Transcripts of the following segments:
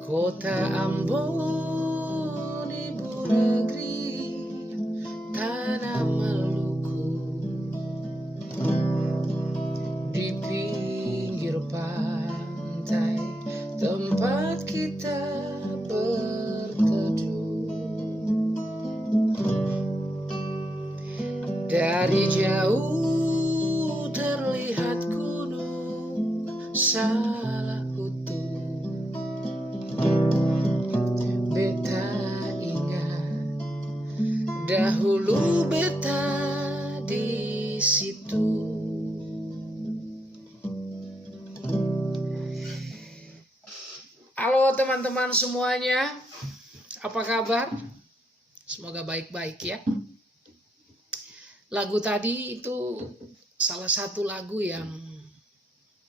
Kota Ambon, ibu negeri, tanah Maluku, di pinggir pantai tempat kita berteduh. Dari jauh terlihat gunung Salahutu. Beta ingat dahulu beta di situ. Halo teman-teman semuanya, apa kabar? Semoga baik-baik ya. Lagu tadi itu salah satu lagu yang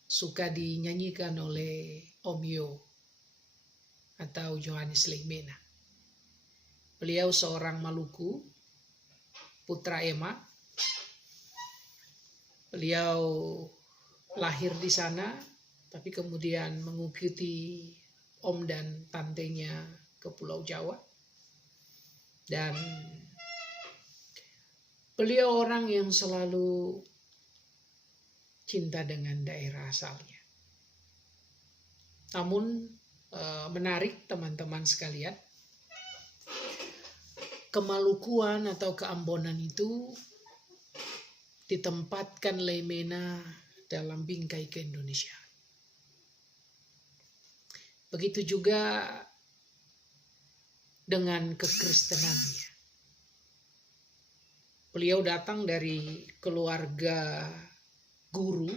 suka dinyanyikan oleh Om Yo atau Johannes Leimena. Beliau seorang Maluku, putra Ema. Beliau lahir di sana, tapi kemudian mengikuti om dan tantenya ke Pulau Jawa. Dan beliau orang yang selalu cinta dengan daerah asalnya. Namun menarik teman-teman sekalian, kemalukuan atau keambonan itu ditempatkan Leimena dalam bingkai keindonesiaan. Begitu juga dengan kekristenannya. Beliau datang dari keluarga guru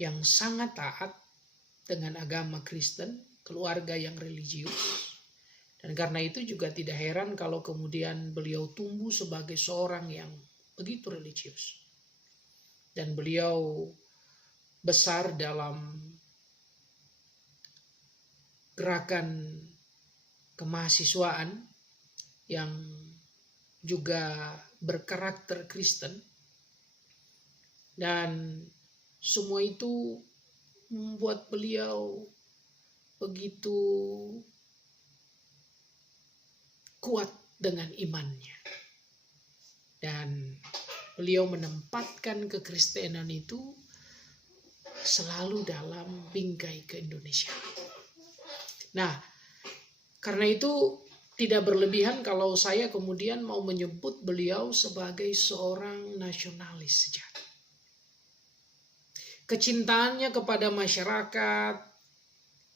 yang sangat taat dengan agama Kristen, keluarga yang religius. Dan karena itu juga tidak heran kalau kemudian beliau tumbuh sebagai seorang yang begitu religius. Dan beliau besar dalam gerakan kemahasiswaan yang juga berkarakter Kristen. Dan semua itu membuat beliau begitu kuat dengan imannya. Dan beliau menempatkan kekristenan itu selalu dalam bingkai keindonesiaan. Nah, karena itu tidak berlebihan kalau saya kemudian mau menyebut beliau sebagai seorang nasionalis sejati. Kecintaannya kepada masyarakat,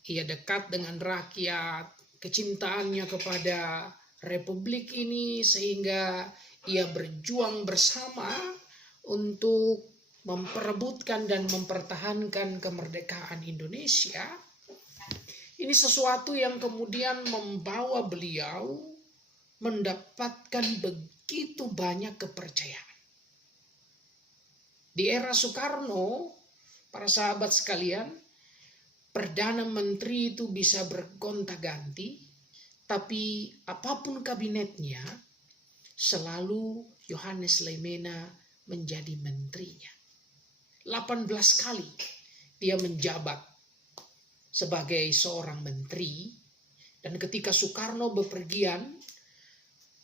ia dekat dengan rakyat, kecintaannya kepada republik ini sehingga ia berjuang bersama untuk memperebutkan dan mempertahankan kemerdekaan Indonesia. Ini sesuatu yang kemudian membawa beliau mendapatkan begitu banyak kepercayaan. Di era Soekarno, para sahabat sekalian, Perdana Menteri itu bisa bergonta-ganti, tapi apapun kabinetnya, selalu Johannes Leimena menjadi menterinya. 18 kali dia menjabat sebagai seorang menteri, dan ketika Soekarno bepergian,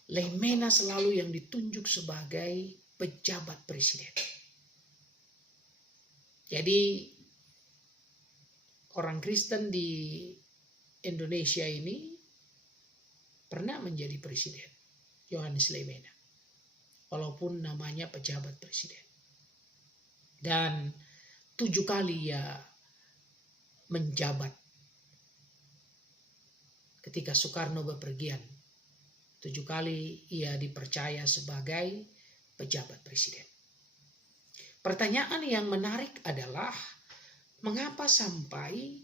Leimena selalu yang ditunjuk sebagai pejabat presiden. Jadi orang Kristen di Indonesia ini pernah menjadi presiden, Johannes Leimena, walaupun namanya pejabat presiden. Dan 7 kali ya menjabat ketika Soekarno bepergian. 7 kali ia dipercaya sebagai pejabat presiden. Pertanyaan yang menarik adalah mengapa sampai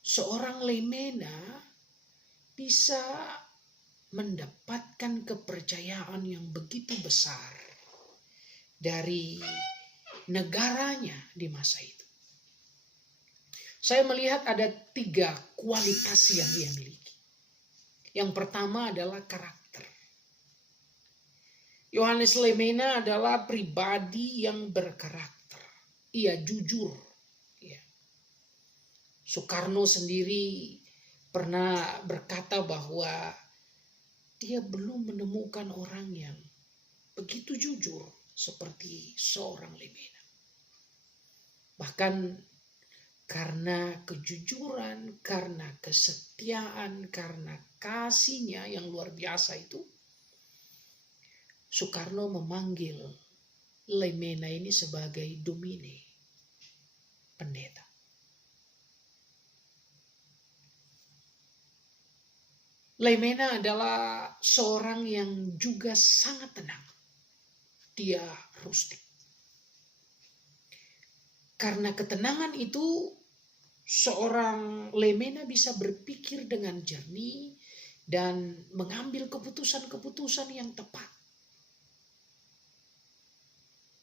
seorang Leimena bisa mendapatkan kepercayaan yang begitu besar dari negaranya di masa itu. Saya melihat ada 3 kualitas yang dia miliki. Yang pertama adalah karakter. Johannes Leimena adalah pribadi yang berkarakter. Ia jujur. Soekarno sendiri pernah berkata bahwa dia belum menemukan orang yang begitu jujur seperti seorang Lemena. Bahkan karena kejujuran, karena kesetiaan, karena kasihnya yang luar biasa itu, Soekarno memanggil Lemena ini sebagai Domine, pendeta. Lemena adalah seorang yang juga sangat tenang. Dia rustik. Karena ketenangan itu, seorang Lemena bisa berpikir dengan jernih dan mengambil keputusan-keputusan yang tepat.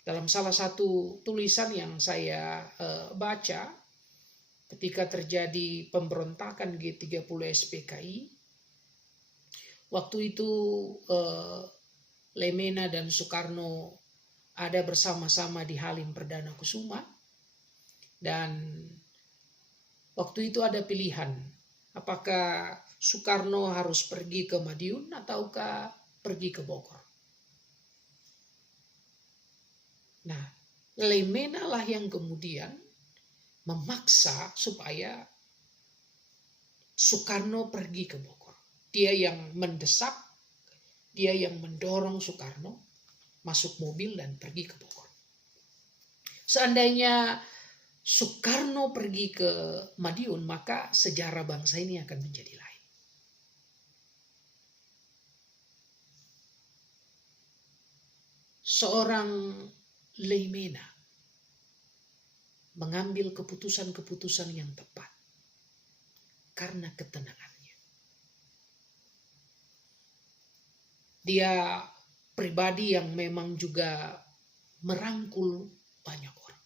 Dalam salah satu tulisan yang saya baca, ketika terjadi pemberontakan G30 SPKI, waktu itu Lemena dan Soekarno ada bersama-sama di Halim Perdana Kusuma, dan waktu itu ada pilihan, apakah Soekarno harus pergi ke Madiun ataukah pergi ke Bogor. Nah, Lemena lah yang kemudian memaksa supaya Soekarno pergi ke Bogor. Dia yang mendesak, dia yang mendorong Soekarno masuk mobil dan pergi ke Bogor. Seandainya Soekarno pergi ke Madiun, maka sejarah bangsa ini akan menjadi lain. Seorang Lemena mengambil keputusan-keputusan yang tepat karena ketenangannya. Dia pribadi yang memang juga merangkul banyak orang.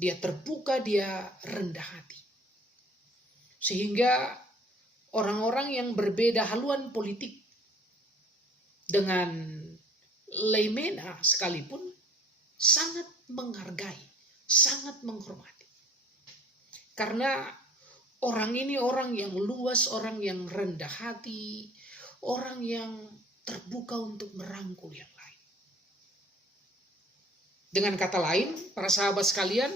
Dia terbuka, dia rendah hati. Sehingga orang-orang yang berbeda haluan politik dengan Lemena sekalipun sangat menghargai, sangat menghormati. Karena orang ini orang yang luas, orang yang rendah hati, orang yang terbuka untuk merangkul yang lain. Dengan kata lain, para sahabat sekalian,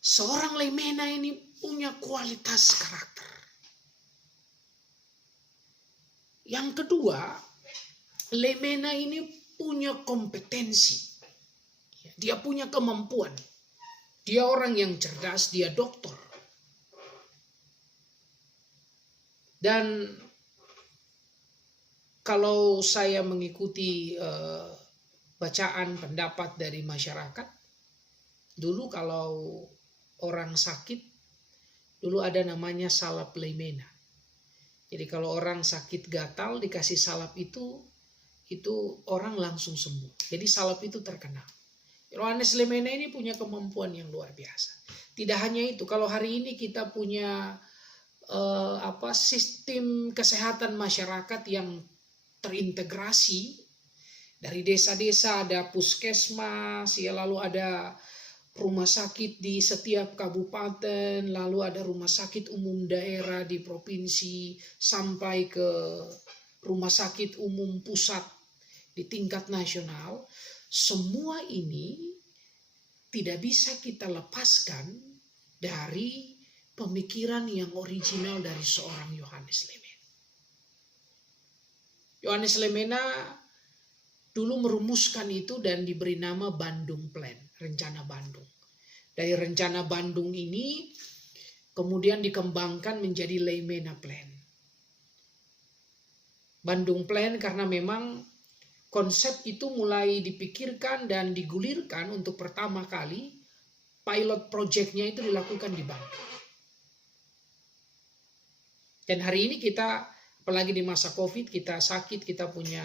seorang Lemena ini punya kualitas karakter. Yang kedua, Lemena ini punya kompetensi. Dia punya kemampuan. Dia orang yang cerdas, dia doktor. Dan kalau saya mengikuti bacaan pendapat dari masyarakat, dulu kalau orang sakit, dulu ada namanya salep Lemena. Jadi kalau orang sakit gatal dikasih salep itu orang langsung sembuh. Jadi salep itu terkenal. Yohanes Lemena ini punya kemampuan yang luar biasa. Tidak hanya itu, kalau hari ini kita punya sistem kesehatan masyarakat yang terintegrasi, dari desa-desa ada puskesmas, ya, lalu ada rumah sakit di setiap kabupaten, lalu ada rumah sakit umum daerah di provinsi, sampai ke rumah sakit umum pusat di tingkat nasional. Semua ini tidak bisa kita lepaskan dari pemikiran yang original dari seorang Yohanes Lemena. Yohanes Lemena dulu merumuskan itu dan diberi nama Bandung Plan, rencana Bandung. Dari rencana Bandung ini kemudian dikembangkan menjadi Lemena Plan. Bandung Plan karena memang konsep itu mulai dipikirkan dan digulirkan untuk pertama kali, pilot project-nya itu dilakukan di Bandung. Dan hari ini kita, apalagi di masa COVID, kita sakit, kita punya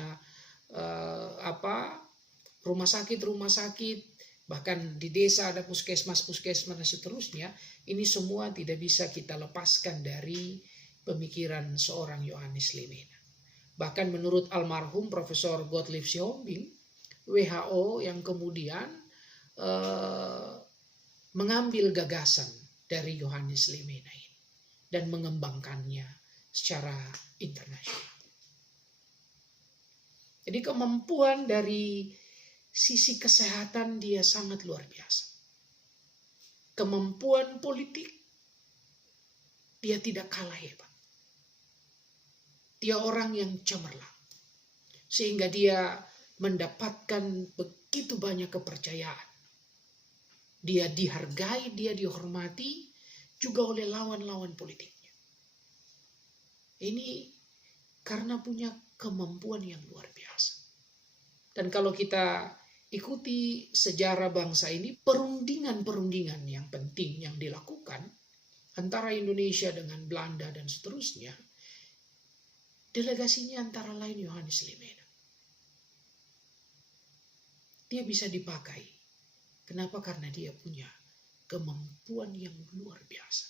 rumah sakit, bahkan di desa ada puskesmas dan seterusnya. Ini semua tidak bisa kita lepaskan dari pemikiran seorang Yohanes Lemena. Bahkan menurut almarhum Profesor Gottlieb Siombing, WHO yang kemudian mengambil gagasan dari Yohanes Lemena ini dan mengembangkannya secara internasional. Jadi kemampuan dari sisi kesehatan dia sangat luar biasa. Kemampuan politik dia tidak kalah hebat. Dia orang yang cemerlang. Sehingga dia mendapatkan begitu banyak kepercayaan. Dia dihargai, dia dihormati juga oleh lawan-lawan politiknya. Ini karena punya kemampuan yang luar biasa. Dan kalau kita ikuti sejarah bangsa ini, perundingan-perundingan yang penting yang dilakukan antara Indonesia dengan Belanda dan seterusnya, delegasinya antara lain Yohanes Lemena. Dia bisa dipakai. Kenapa? Karena dia punya kemampuan yang luar biasa.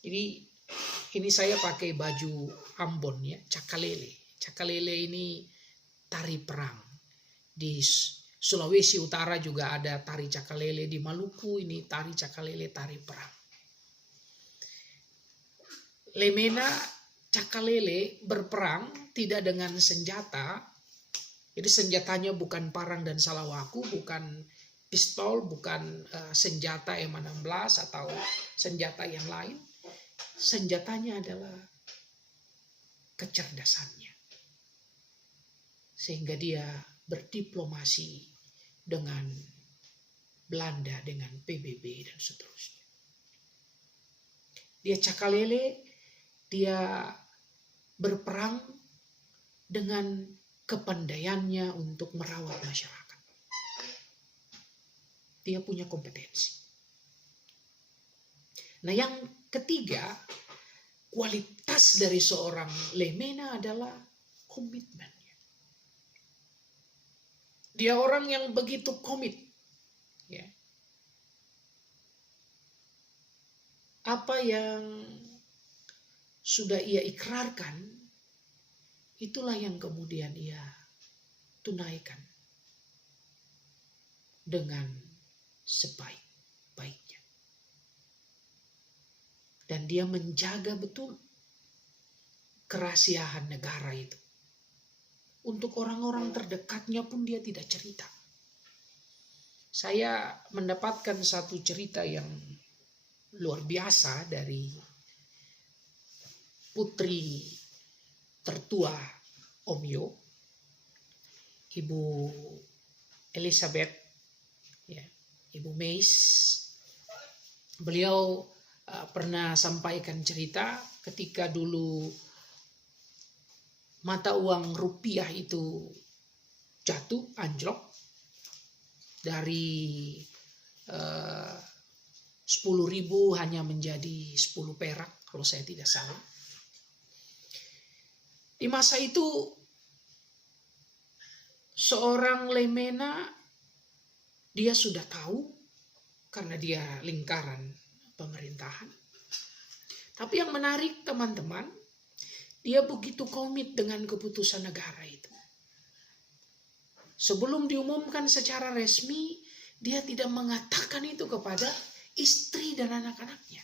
Jadi ini saya pakai baju Ambon ya, cakalele. Cakalele ini tari perang. Di Sulawesi Utara juga ada tari cakalele, di Maluku ini tari cakalele, tari perang. Lemena cakalele berperang tidak dengan senjata. Jadi senjatanya bukan parang dan salawaku, bukan pistol, bukan senjata M16 atau senjata yang lain. Senjatanya adalah kecerdasannya. Sehingga dia berdiplomasi dengan Belanda, dengan PBB dan seterusnya. Dia cakalele, dia berperang dengan kepandaiannya untuk merawat masyarakat. Dia punya kompetensi. Nah, yang ketiga, kualitas dari seorang Lemena adalah komitmennya. Dia orang yang begitu komit. Ya. Apa yang sudah ia ikrarkan, itulah yang kemudian ia tunaikan dengan sebaik-baiknya. Dan dia menjaga betul kerahasiaan negara itu. Untuk orang-orang terdekatnya pun dia tidak cerita. Saya mendapatkan satu cerita yang luar biasa dari putri tertua Omyo, Ibu Elizabeth, ya, Ibu Meis. Beliau pernah sampaikan cerita ketika dulu mata uang rupiah itu jatuh, anjlok dari 10.000 hanya menjadi 10 perak kalau saya tidak salah. Di masa itu seorang Lemena dia sudah tahu karena dia lingkaran pemerintahan. Tapi yang menarik teman-teman, dia begitu komit dengan keputusan negara itu. Sebelum diumumkan secara resmi, dia tidak mengatakan itu kepada istri dan anak-anaknya.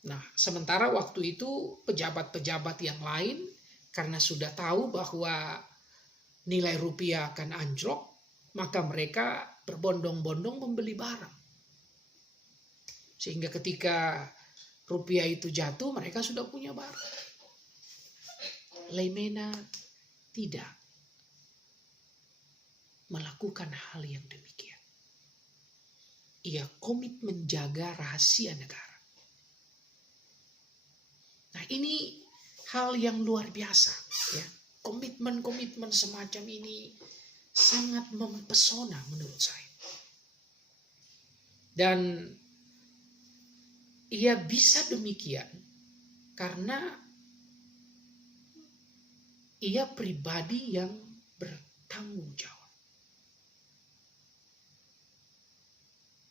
Nah, sementara waktu itu pejabat-pejabat yang lain karena sudah tahu bahwa nilai rupiah akan anjlok, maka mereka berbondong-bondong membeli barang. Sehingga ketika rupiah itu jatuh, mereka sudah punya barang. Lemena tidak melakukan hal yang demikian. Ia komit menjaga rahasia negara. Nah, ini hal yang luar biasa. Ya. Komitmen-komitmen semacam ini sangat mempesona menurut saya. Dan ia bisa demikian karena ia pribadi yang bertanggung jawab.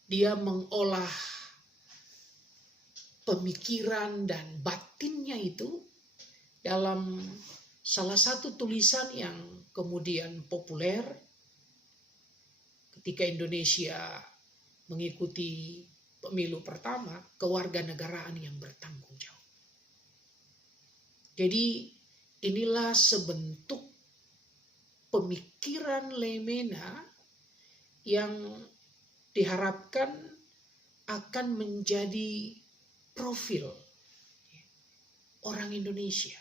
Dia mengolah pemikiran dan batinnya itu dalam salah satu tulisan yang kemudian populer ketika Indonesia mengikuti pemilu pertama, kewarganegaraan yang bertanggung jawab. Jadi inilah sebentuk pemikiran Lemena yang diharapkan akan menjadi profil orang Indonesia,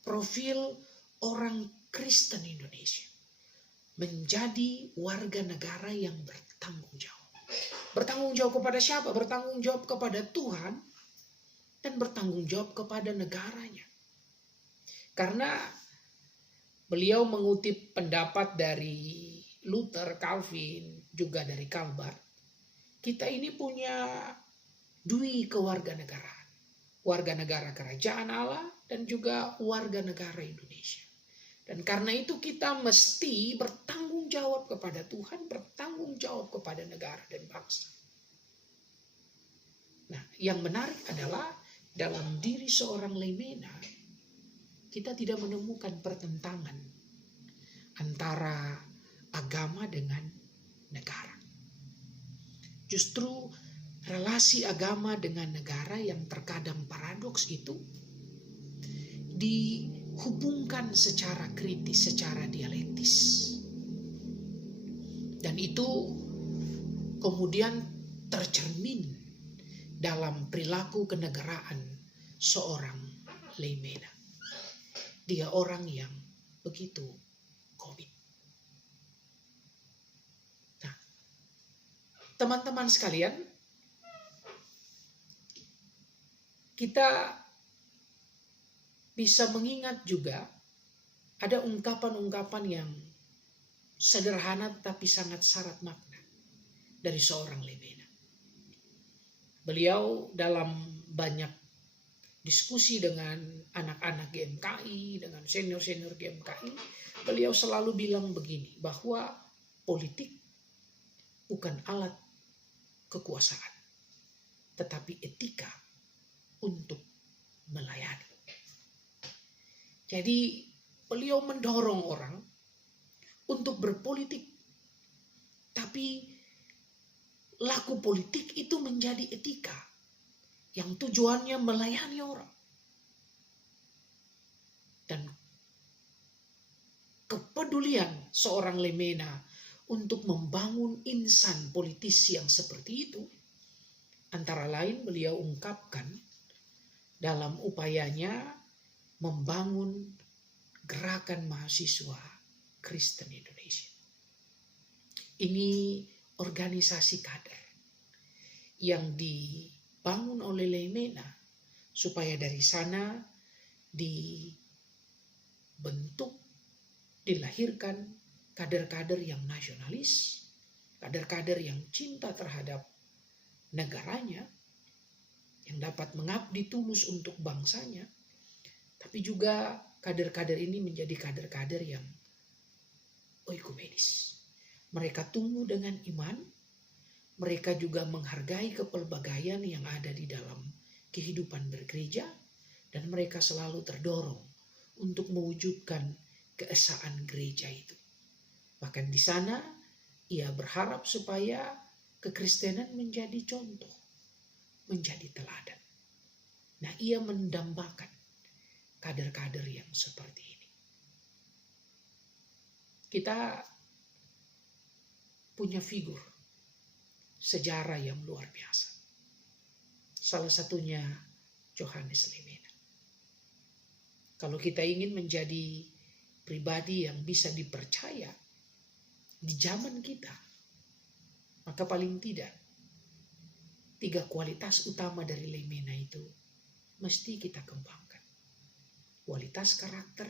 profil orang Kristen Indonesia, menjadi warga negara yang bertanggung jawab. Bertanggung jawab kepada siapa? Bertanggung jawab kepada Tuhan dan bertanggung jawab kepada negaranya. Karena beliau mengutip pendapat dari Luther, Calvin, juga dari Calvert. Kita ini punya dui kewarganegaraan. Warga negara kerajaan Allah dan juga warga negara Indonesia. Dan karena itu kita mesti bertanggung jawab kepada Tuhan, bertanggung jawab kepada negara dan bangsa. Nah, yang menarik adalah dalam diri seorang Lemena, kita tidak menemukan pertentangan antara agama dengan negara. Justru relasi agama dengan negara yang terkadang paradoks itu dihubungkan secara kritis, secara dialektis. Dan itu kemudian tercermin dalam perilaku kenegaraan seorang Lemena. Dia orang yang begitu komit. Nah, teman-teman sekalian, kita bisa mengingat juga ada ungkapan-ungkapan yang sederhana tapi sangat syarat makna dari seorang Lemena. Beliau dalam banyak diskusi dengan anak-anak GMKI, dengan senior-senior GMKI, beliau selalu bilang begini, bahwa politik bukan alat kekuasaan, tetapi etika untuk melayani. Jadi beliau mendorong orang untuk berpolitik, tapi laku politik itu menjadi etika yang tujuannya melayani orang. Dan kepedulian seorang Lemena untuk membangun insan politis yang seperti itu, antara lain beliau ungkapkan dalam upayanya membangun gerakan mahasiswa Kristen Indonesia. Ini organisasi kader yang dibangun oleh Lemena supaya dari sana dibentuk, dilahirkan kader-kader yang nasionalis, kader-kader yang cinta terhadap negaranya, yang dapat mengabdi tulus untuk bangsanya. Tapi juga kader-kader ini menjadi kader-kader yang oikumenis. Mereka tumbuh dengan iman, mereka juga menghargai kepelbagaian yang ada di dalam kehidupan bergereja, dan mereka selalu terdorong untuk mewujudkan keesaan gereja itu. Bahkan di sana ia berharap supaya kekristenan menjadi contoh, menjadi teladan. Nah, ia mendambakan kader-kader yang seperti ini. Kita punya figur sejarah yang luar biasa. Salah satunya Johannes Lemena. Kalau kita ingin menjadi pribadi yang bisa dipercaya di zaman kita, maka paling tidak 3 kualitas utama dari Lemena itu mesti kita kembangkan. Kualitas karakter,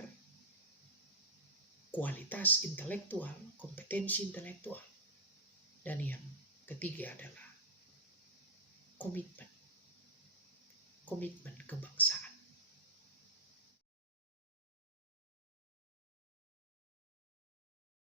kualitas intelektual, kompetensi intelektual, dan yang ketiga adalah komitmen kebangsaan.